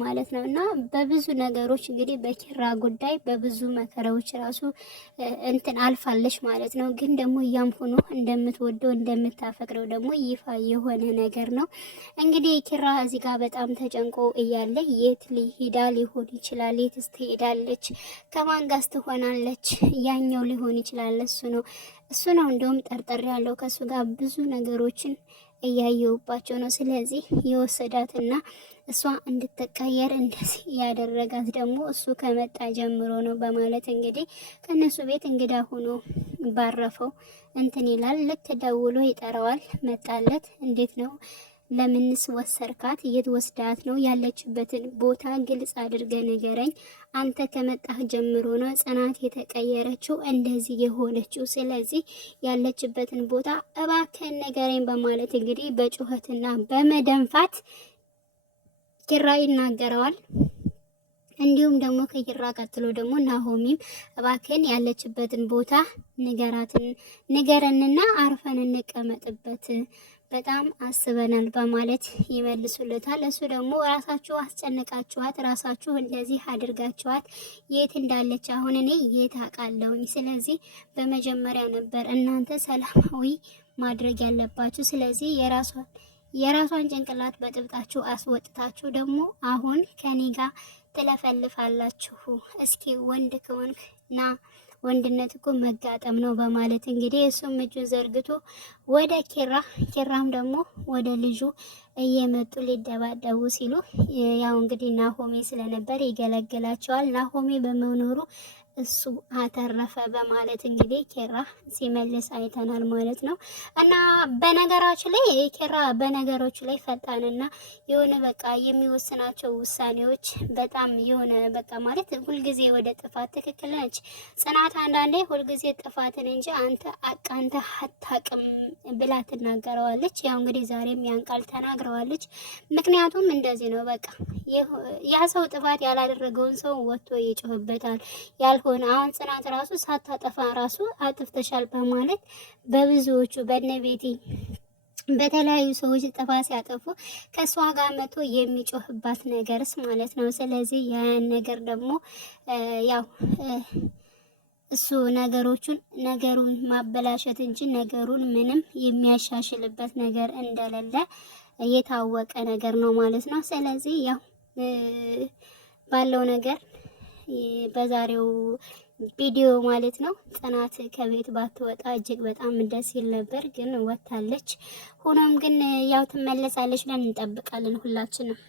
ማለት ነው። እና በብዙ ነገሮች እንግዲህ በኪራ ጉዳይ በብዙ መከራዎች ራሱ እንትን አልፋለች ማለት ነው። ግን ደግሞ ያም ሆኖ እንደምትወደው እንደምታፈቅረው ደግሞ ይፋ የሆነ ነገር ነው። እንግዲህ ኪራ እዚህ ጋር በጣም ተጨንቆ እያለ የት ሊሄዳ ሊሆን ይችላል? የትስ ትሄዳለች? ከማን ጋር ትሆናለች? ያኛው ሊሆን ይችላል። እሱ ነው እንደውም ጠርጠር ያለው ከሱ ጋር ብዙ ነገሮችን እያየውባቸው ነው። ስለዚህ የወሰዳትና እሷ እንድትቀየር እንደዚህ ያደረጋት ደግሞ እሱ ከመጣ ጀምሮ ነው በማለት እንግዲህ ከነሱ ቤት እንግዳ ሆኖ ባረፈው እንትን ይላል። ልክ ደውሎ ይጠራዋል። መጣለት። እንዴት ነው? ለምንስ ወሰርካት? የት ወስዳት ነው? ያለችበትን ቦታ ግልጽ አድርገ ንገረኝ። አንተ ከመጣህ ጀምሮ ነው ጽናት የተቀየረችው እንደዚህ የሆነችው። ስለዚህ ያለችበትን ቦታ እባክህን ንገረኝ በማለት እንግዲህ በጩኸትና በመደንፋት ኪራ ይናገረዋል። እንዲሁም ደግሞ ከኪራ ቀጥሎ ደግሞ ናሆሚም እባክህን ያለችበትን ቦታ ንገረንና አርፈን እንቀመጥበት በጣም አስበናል በማለት ይመልሱለታል። እሱ ደግሞ ራሳችሁ አስጨነቃችኋት፣ ራሳችሁ እንደዚህ አድርጋችኋት የት እንዳለች አሁን እኔ የት አውቃለሁኝ? ስለዚህ በመጀመሪያ ነበር እናንተ ሰላማዊ ማድረግ ያለባችሁ። ስለዚህ የራሷን ጭንቅላት በጥብጣችሁ አስወጥታችሁ ደግሞ አሁን ከኔ ጋር ትለፈልፋላችሁ። እስኪ ወንድ ከሆንክ ና፣ ወንድነት እኮ መጋጠም ነው በማለት እንግዲህ እሱም እጁን ዘርግቶ ወደ ኪራም ደግሞ ወደ ልጁ እየመጡ ሊደባደቡ ሲሉ ያው እንግዲህ ናሆሜ ስለነበር ይገለግላቸዋል። ናሆሜ በመኖሩ እሱ አተረፈ በማለት እንግዲህ ኪራ ሲመልስ አይተናል ማለት ነው። እና በነገራችን ላይ ኪራ በነገሮች ላይ ፈጣንና የሆነ በቃ የሚወስናቸው ውሳኔዎች በጣም የሆነ በቃ ማለት ሁልጊዜ ወደ ጥፋት ትክክል ነች ጽናት። አንዳንዴ ሁልጊዜ ጥፋትን እንጂ አንተ አታውቅም ብላ ትናገረዋለች። ያው እንግዲህ ዛሬም ያን ቃል ተናግረዋለች። ምክንያቱም እንደዚህ ነው በቃ ያ ሰው ጥፋት ያላደረገውን ሰው ወጥቶ ይጮህበታል። ሆነ አሁን ጽናት ራሱ ሳታጠፋ ራሱ አጥፍተሻል በማለት በብዙዎቹ በነቤቲ በተለያዩ ሰዎች ጥፋት ሲያጠፉ ከሷ ጋር መቶ የሚጮህባት ነገርስ ማለት ነው። ስለዚህ ያን ነገር ደግሞ ያው እሱ ነገሩን ማበላሸት እንጂ ነገሩን ምንም የሚያሻሽልበት ነገር እንደሌለ የታወቀ ነገር ነው ማለት ነው። ስለዚህ ያው ባለው ነገር በዛሬው ቪዲዮ ማለት ነው ጽናት ከቤት ባትወጣ እጅግ በጣም ደስ ይል ነበር፣ ግን ወጣለች። ሆኖም ግን ያው ትመለሳለች ብለን እንጠብቃለን ሁላችንም።